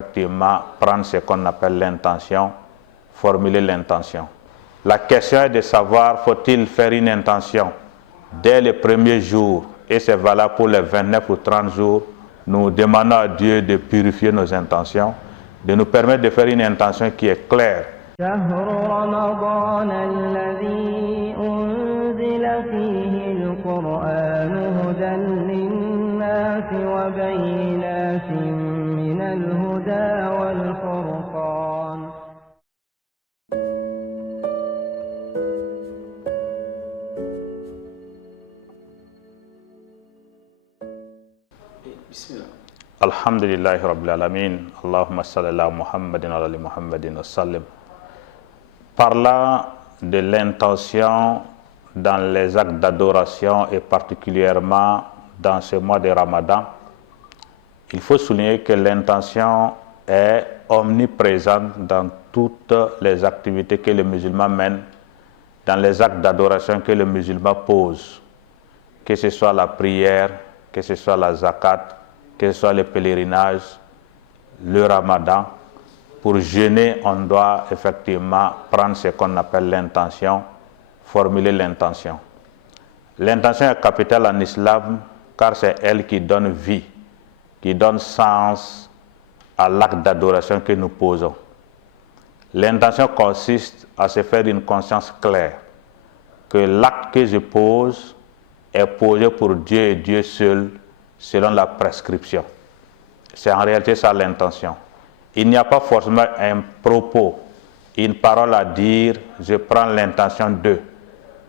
effectivement prendre ce qu'on appelle l'intention, formuler l'intention. La question est de savoir, faut-il faire une intention dès les premiers jours, et c'est valable pour les 29 ou 30 jours. Nous demandons à Dieu de purifier nos intentions, de nous permettre de faire une intention qui est claire. Alhamdulillahi Rabbil Alamin, Allahumma salli ala Muhammadin wa ala Muhammadin wa sallim. Parlant de l'intention dans les actes d'adoration et particulièrement dans ce mois de Ramadan, il faut souligner que l'intention est omniprésente dans toutes les activités que le musulman mène, dans les actes d'adoration que le musulman pose, que ce soit la prière, que ce soit la zakat, que ce soit le pèlerinage, le Ramadan. Pour jeûner, on doit effectivement prendre ce qu'on appelle l'intention, formuler l'intention. L'intention est capitale en islam car c'est elle qui donne vie, qui donne sens à l'acte d'adoration que nous posons. L'intention consiste à se faire une conscience claire que l'acte que je pose est posé pour Dieu et Dieu seul, selon la prescription. C'est en réalité ça l'intention. Il n'y a pas forcément un propos, une parole à dire, je prends l'intention de.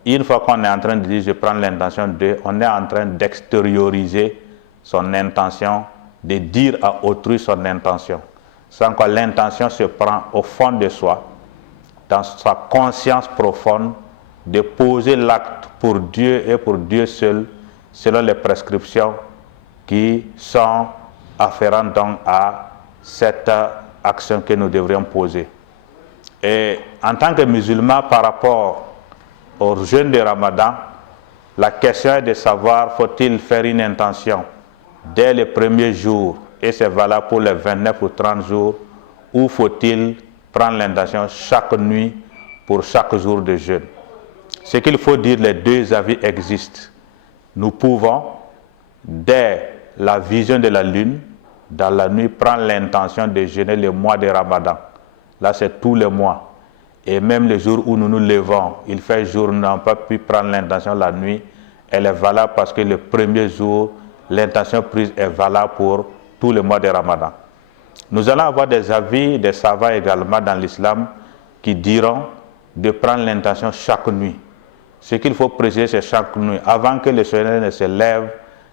Une fois qu'on est en train de dire je prends l'intention de, on est en train d'extérioriser son intention, de dire à autrui son intention. Sans que l'intention se prend au fond de soi, dans sa conscience profonde, de poser l'acte pour Dieu et pour Dieu seul, selon les prescriptions qui sont afférentes donc à cette action que nous devrions poser. Et en tant que musulman, par rapport au jeûne de Ramadan, la question est de savoir, faut-il faire une intention dès les premiers jours, et c'est valable pour les 29 ou 30 jours, ou faut-il prendre l'intention chaque nuit pour chaque jour de jeûne? Ce qu'il faut dire, les deux avis existent. Nous pouvons, dès la vision de la lune, dans la nuit, prendre l'intention de jeûner le mois de Ramadan. Là, c'est tous les mois. Et même les jours où nous nous levons, il fait jour, nous n'avons pas pu prendre l'intention la nuit. Elle est valable parce que le premier jour, l'intention prise est valable pour tous les mois de Ramadan. Nous allons avoir des avis des savants également dans l'islam qui diront de prendre l'intention chaque nuit. Ce qu'il faut préciser, c'est chaque nuit. Avant que le soleil ne se lève,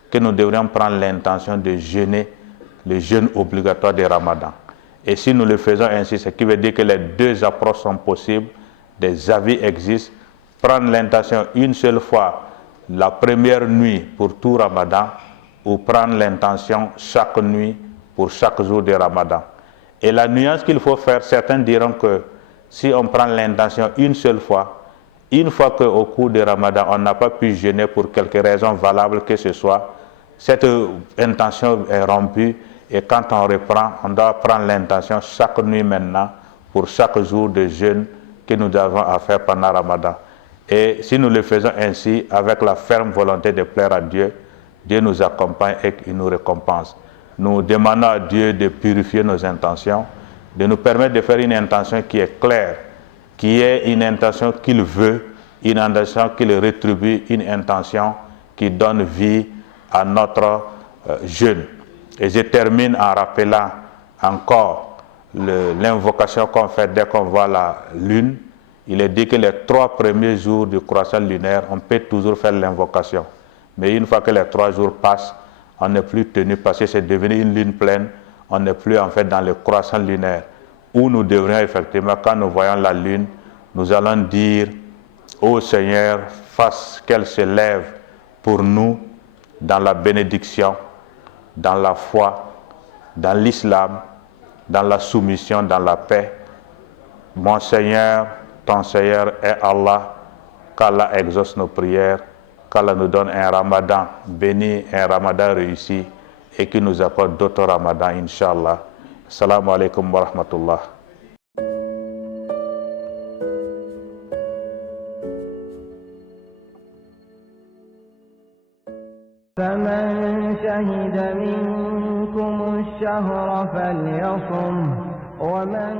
que nous devrions prendre l'intention de jeûner le jeûne obligatoire de Ramadan. Et si nous le faisons ainsi, ce qui veut dire que les deux approches sont possibles, des avis existent. Prendre l'intention une seule fois, la première nuit pour tout Ramadan, ou prendre l'intention chaque nuit pour chaque jour de Ramadan. Et la nuance qu'il faut faire, certains diront que si on prend l'intention une seule fois, une fois qu'au cours de Ramadan, on n'a pas pu jeûner pour quelque raison valable que ce soit, cette intention est rompue et quand on reprend, on doit prendre l'intention chaque nuit maintenant pour chaque jour de jeûne que nous avons à faire pendant Ramadan. Et si nous le faisons ainsi, avec la ferme volonté de plaire à Dieu, Dieu nous accompagne et il nous récompense. Nous demandons à Dieu de purifier nos intentions, de nous permettre de faire une intention qui est claire, qui est une intention qu'il veut, une intention qu'il rétribue, une intention qui donne vie à notre jeûne. Et je termine en rappelant encore l'invocation qu'on fait dès qu'on voit la lune. Il est dit que les 3 premiers jours du croissant lunaire, on peut toujours faire l'invocation. Mais une fois que les 3 jours passent, on n'est plus tenu parce que c'est devenu une lune pleine, on n'est plus en fait dans le croissant lunaire. Où nous devrions effectivement, quand nous voyons la lune, nous allons dire, ô Seigneur, fasse qu'elle se lève pour nous dans la bénédiction, dans la foi, dans l'islam, dans la soumission, dans la paix. Mon Seigneur, ton Seigneur est Allah, qu'Allah exauce nos prières, qu'Allah nous donne un Ramadan béni, un Ramadan réussi et qu'il nous accorde d'autres Ramadans, Inch'Allah. Assalamu alaikum wa rahmatullah. فمن شهد منكم الشهر فليصم ومن